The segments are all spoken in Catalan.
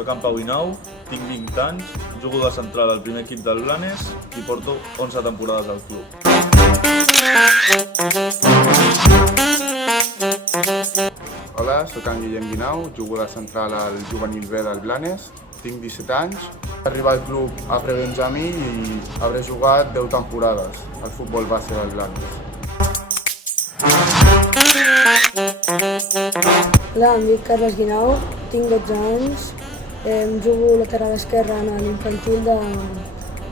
Soc en Pau Inau, tinc 20 anys, jugo de central al primer equip del Blanes i porto 11 temporades al club. Hola, soc en Guillem Guinau, jugo de central al juvenil B del Blanes, tinc 17 anys. He arribat al club a prebenjamí i hauré jugat 10 temporades al futbol base del Blanes. Hola, em dic Carles Guinau, tinc 12 anys, jugo lateral esquerre en l'infantil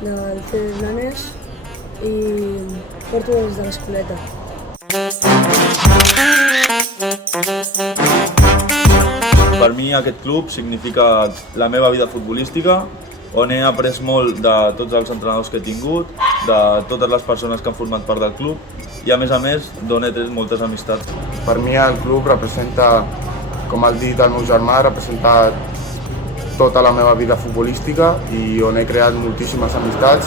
del CD Blanes i porto des de l'escoleta. Per mi aquest club significa la meva vida futbolística, on he après molt de tots els entrenadors que he tingut, de totes les persones que han format part del club i a més, d'on he tret moltes amistats. Per mi el club representa, com ha dit el meu germà, representa tota la meva vida futbolística i on he creat moltíssimes amistats.